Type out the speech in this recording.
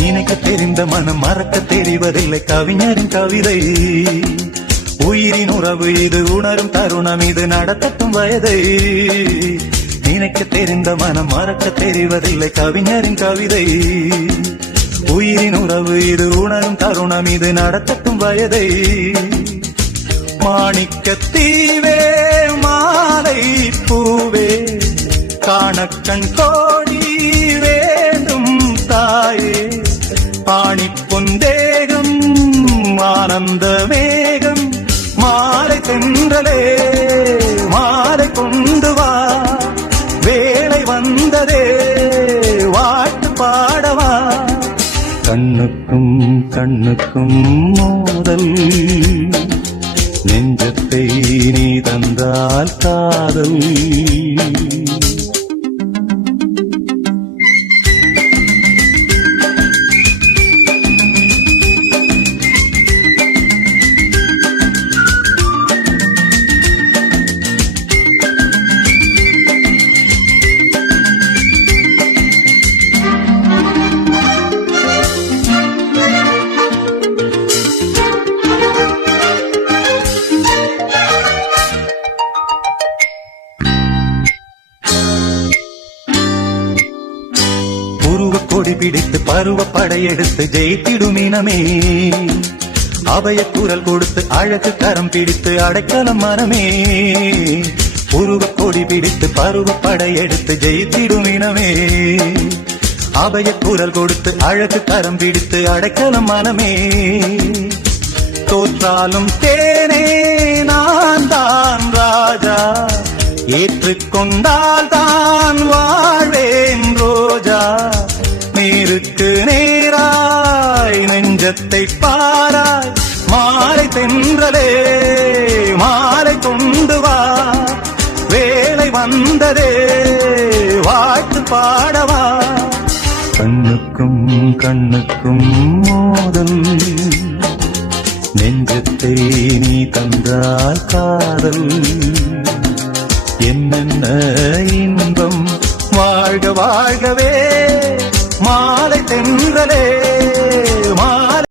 நினைக்க தெரிந்த மனம் மறக்க தெரிவதில்லை கவிஞரின் கவிதை உயிரின் உறவு இது உணரும் தருணம் இது நடத்தட்டும் வயதை. நினைக்க தெரிந்த மனம் மறக்க தெரிவதில்லை கவிஞரின் கவிதை உயிரின் உறவு இது உணரும் தருணம் இது நடத்தட்டும் வயதை. மாணிக்க தீவே மாலை பூவே காணக்கண் கோடி வேண்டும் தாயே. பாணி பொந்தேகம் ஆனந்த வேகம் மாலை தென்றலே மாலை கொண்டு வா. வேலை வந்ததே வாட்டு பாடவா. கண்ணுக்கும் கண்ணுக்கும் மோதல் நெஞ்சத்தை நீ தந்தால் காதல். உருவ கொடி பிடித்து பருவ படையெடுத்து ஜெயித்திடும் இனமே. அவைய குரல் கொடுத்து அழகு கரம் பிடித்து அடைக்கலம் மனமே. உருவ கொடி பிடித்து பருவ படையெடுத்து ஜெயித்திடும் இனமே. அவைய குரல் கொடுத்து அழகு கரம் பிடித்து அடைக்கலம் மனமே. தோற்றாலும் தேனே நான் தான் ராஜா. ஏற்றுக்கொண்டால் நெஞ்சத்தை மாலை தென்றலே மாலை கொண்டு வா. வேலை வந்ததே வாழ்த்து பாடவா. கண்ணுக்கும் கண்ணுக்கும் மோதல் நெஞ்சத்தை நீ தந்தால் காதல். என்னென்ன இன்பம் வாழ்க வாழ்கவே மாலை தென்றலே.